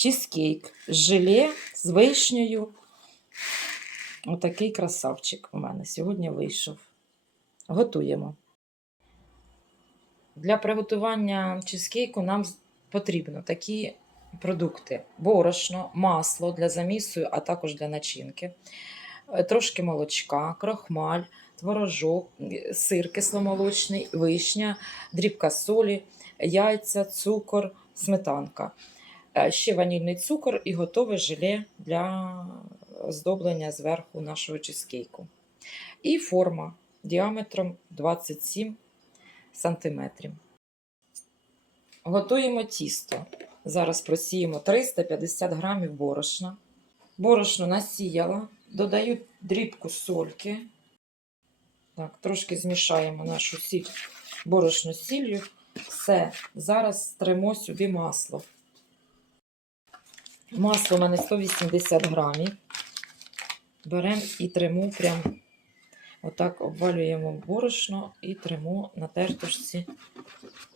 чизкейк, желе з вишнею. Отакий красавчик у мене сьогодні вийшов. Готуємо. Для приготування чизкейку нам потрібно такі продукти: борошно, масло для замісу, а також для начинки, е, трошки молочка, крохмаль, творожок, сир кисломолочний, вишня, дрібка солі, яйця, цукор, сметанка. Е, Ще ванільний цукор і готове желе для оздоблення зверху нашого чизкейку. І форма діаметром 27 сантиметрів. Готуємо тісто. Зараз просіємо 350 грамів борошна. Борошно насіяла, додаю дрібку сольки. Так, трошки змішаємо нашу сіль, борошно сіллю. Все, зараз тремо сюди масло. Масло у мене 180 грамів. Беремо і тремо прям отак обвалюємо борошно і тремо на тертушці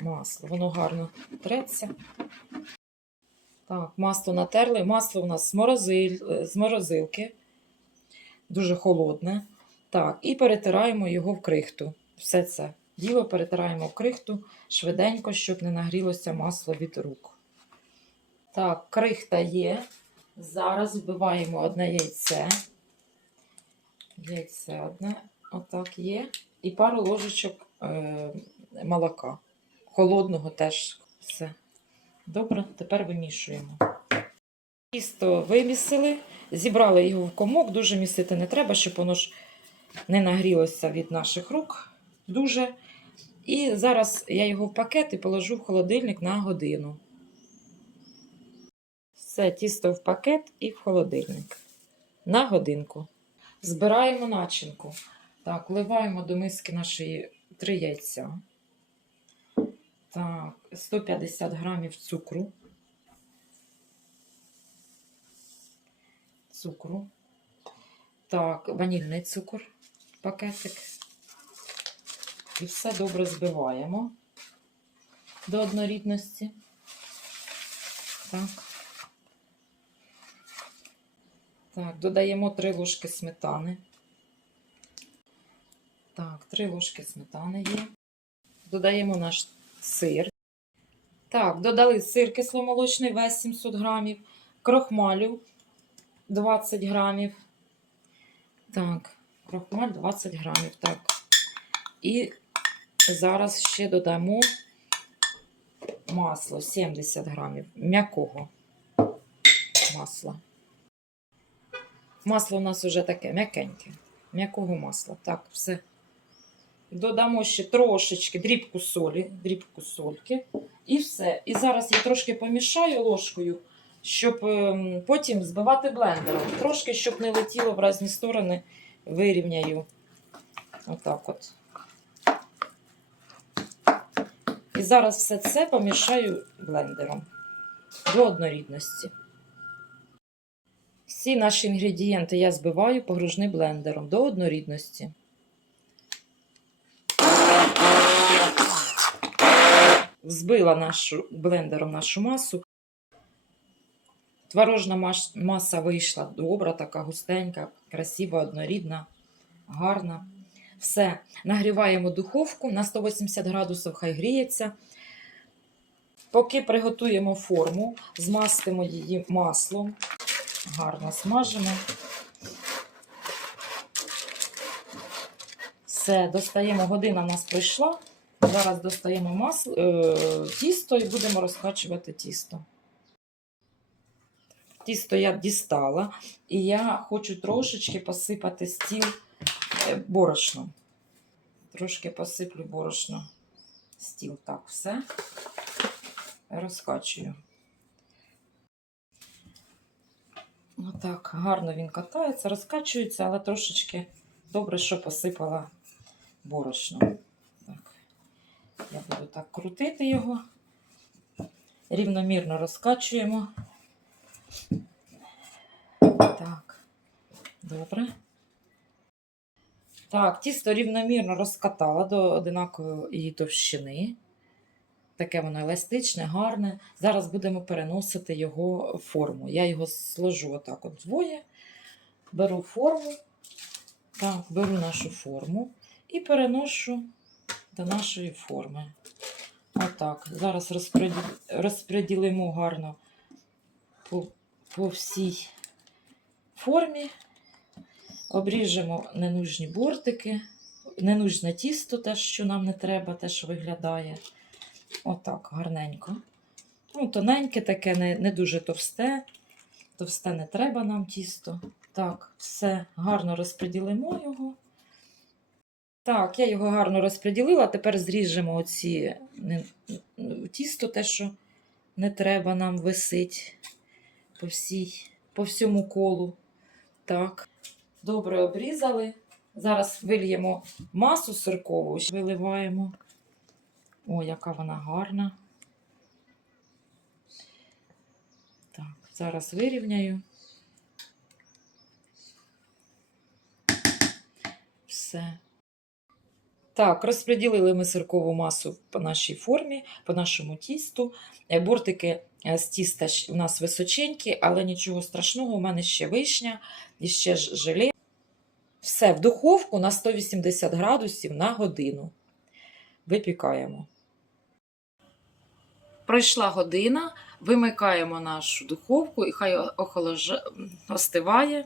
масло. Воно гарно треться. Так, масло натерли. Масло у нас з, морозиль, з морозилки. Дуже холодне. Так, і перетираємо його в крихту. Все це діло перетираємо в крихту швиденько, щоб не нагрілося масло від рук. Так, крихта є. Зараз вбиваємо одне яйце. Яйце одне, отак є. І пару ложечок е, молока. Холодного теж все. Добре, тепер вимішуємо. Тісто вимісили, зібрали його в комок, дуже місити не треба, щоб воно ж не нагрілося від наших рук. Дуже. І зараз я його в пакет і положу в холодильник на годину. Все, тісто в пакет і в холодильник. На годинку. Збираємо начинку. Так, вливаємо до миски нашої три яйця. Так, 150 грамів цукру. Цукру. Так, ванільний цукор, пакетик. І все добре збиваємо до однорідності. Так. Так, додаємо 3 ложки сметани. Так, 3 ложки сметани є. Додаємо наш сир. Так, додали сир кисломолочний весь 700 грамів, крохмалю 20 грамів. Так, крохмаль 20 грамів. Так. І зараз ще додамо масло 70 грамів. М'якого масла. Масло у нас вже таке м'якеньке. М'якого масла. Так, все. Додамо ще трошечки дрібку солі, дрібку сольки. І все. І зараз я трошки помішаю ложкою, щоб ем, потім збивати блендером. Трошки, щоб не летіло в різні сторони, вирівняю. Отак от. І зараз все це помішаю блендером до однорідності. Всі наші інгредієнти я збиваю погружним блендером до однорідності. Взбила нашу блендером нашу масу. Творожна маса вийшла добра, така густенька, красива, однорідна, гарна. Все, нагріваємо духовку на 180 градусів, хай гріється. Поки приготуємо форму, змастимо її маслом. Гарно смажимо. Все, достаємо, година в нас пройшла. Зараз достаємо масло, е, тісто і будемо розкачувати тісто. Тісто я дістала, і я хочу трошечки посипати стіл е, борошном. Трошки посиплю борошно стіл. Так, все. Розкачую. Отак, гарно він катається, розкачується, але трошечки добре, що посипала борошно. Так. Я буду так крутити його. Рівномірно розкачуємо. Так, добре. Так, тісто рівномірно розкатала до одинакової її товщини. Таке воно еластичне, гарне. Зараз будемо переносити його форму. Я його сложу отак от двоє. Беру форму. Так, беру нашу форму і переношу до нашої форми. Отак. Зараз розподіл... розподілимо гарно по, по всій формі. Обріжемо ненужні бортики, ненужне тісто, те, що нам не треба, те, що виглядає. Отак, гарненько. Ну, тоненьке таке, не, не дуже товсте. Товсте не треба нам тісто. Так, все гарно розподілимо його. Так, я його гарно розподілила. Тепер зріжемо оці тісто, те, що не треба нам висить по, всій, по всьому колу. Так, добре обрізали. Зараз вильємо масу сиркову, виливаємо. О, яка вона гарна. Так, зараз вирівняю. Все. Так, розподілили ми сиркову масу по нашій формі, по нашому тісту. Е, Бортики е, з тіста у нас височенькі, але нічого страшного, у мене ще вишня і ще желе. Все, в духовку на 180 градусів на годину. Випікаємо. Пройшла година, вимикаємо нашу духовку і хай охолож... остиває.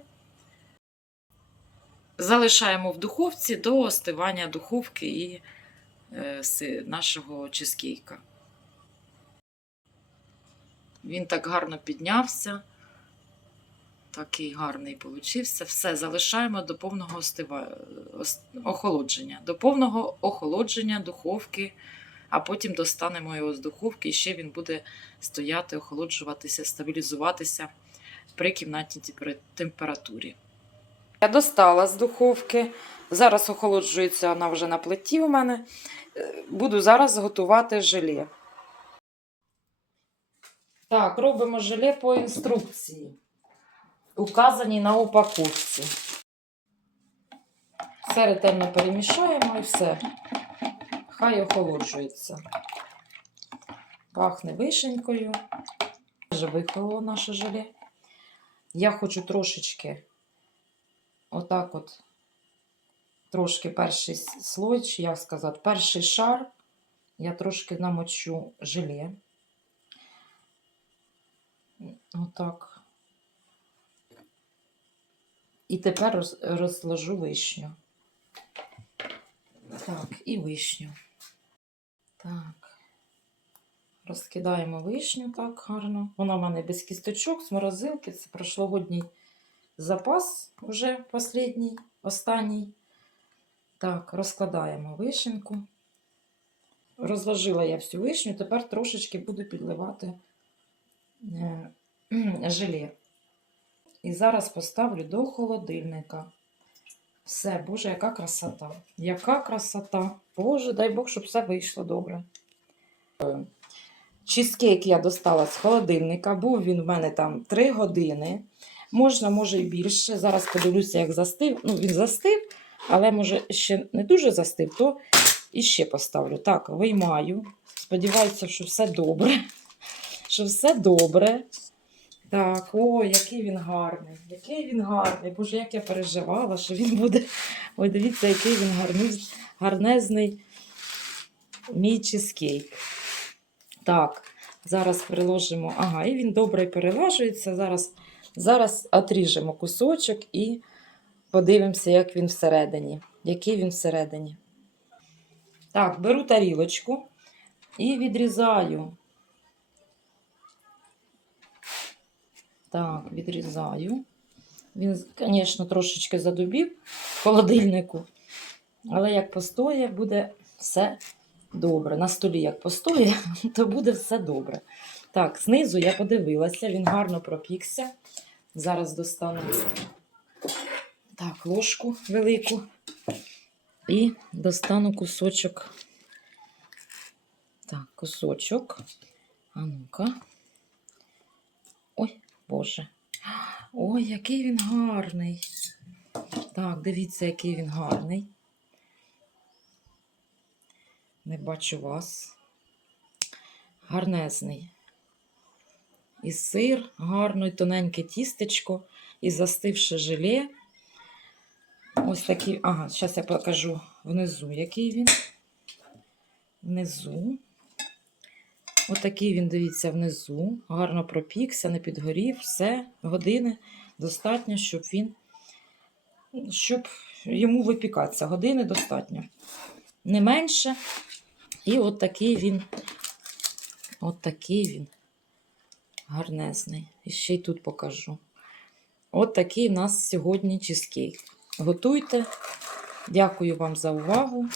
Залишаємо в духовці до остивання духовки і е, нашого чизкейка. Він так гарно піднявся. Такий гарний получився. Все, залишаємо до повного остива... охолодження. До повного охолодження духовки, а потім достанемо його з духовки, і ще він буде стояти, охолоджуватися, стабілізуватися при кімнатній температурі. Я достала з духовки. Зараз охолоджується вона вже на плиті у мене. Е, Буду зараз готувати желе. Так, робимо желе по інструкції, указаній на упаковці. Все ретельно перемішаємо і все. Хай охолоджується. Пахне вишенькою. Вже виклало наше желе. Я хочу трошечки отак от трошки перший слой, чи як сказати, перший шар. Я трошки намочу желе. Отак. І тепер розложу вишню. Так, і вишню. Так. Розкидаємо вишню так гарно. Вона в мене без кісточок, з морозилки. Це прошлогодній запас уже останній, останній. Так, розкладаємо вишенку. Розложила я всю вишню, тепер трошечки буду підливати е, желе. І зараз поставлю до холодильника. Все, Боже, яка красота. Яка красота. Боже, дай Бог, щоб все вийшло добре. Чизкейк я достала з холодильника. Був він в мене там 3 години. Можна, може, і більше. Зараз подивлюся, як застив. Ну, він застив, але може ще не дуже застив, то і ще поставлю. Так, виймаю. Сподіваюся, що все добре. Що все добре. Так, о, який він гарний. Який він гарний. Боже, як я переживала, що він буде. Ой, дивіться, який він гарний, гарнезний мій чизкейк. Так, зараз переложимо. Ага, і він добре перелажується. Зараз, зараз отріжемо кусочок і подивимося, як він всередині. Який він всередині. Так, беру тарілочку і відрізаю. Так, відрізаю. Він, звісно, трошечки задубів в холодильнику. Але як постоє, буде все добре. На столі, як постоє, то буде все добре. Так, знизу я подивилася, він гарно пропікся. Зараз достану так, ложку велику і достану кусочок. Так, кусочок. А ну-ка. Боже. Ой, який він гарний. Так, дивіться, який він гарний. Не бачу вас. гарнезний. І сир гарно, і тоненьке тістечко, і застивше желе. Ось такий. Ага, зараз я покажу внизу, який він. Внизу. Отакий він, дивіться, внизу. Гарно пропікся, не підгорів, все, години достатньо, щоб він. Щоб йому випікатися. Години достатньо. Не менше. І от такий він. От такий він. Гарнезний. І ще й тут покажу. От такий в нас сьогодні чизкейк. Готуйте. Дякую вам за увагу.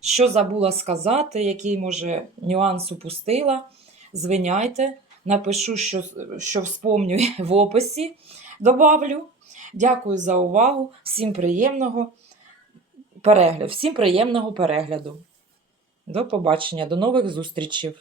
Що забула сказати, який, може, нюанс упустила, звиняйте. Напишу, що, що вспомню в описі. Добавлю. Дякую за увагу. Всім приємного перегляду. Всім приємного перегляду. До побачення, до нових зустрічей.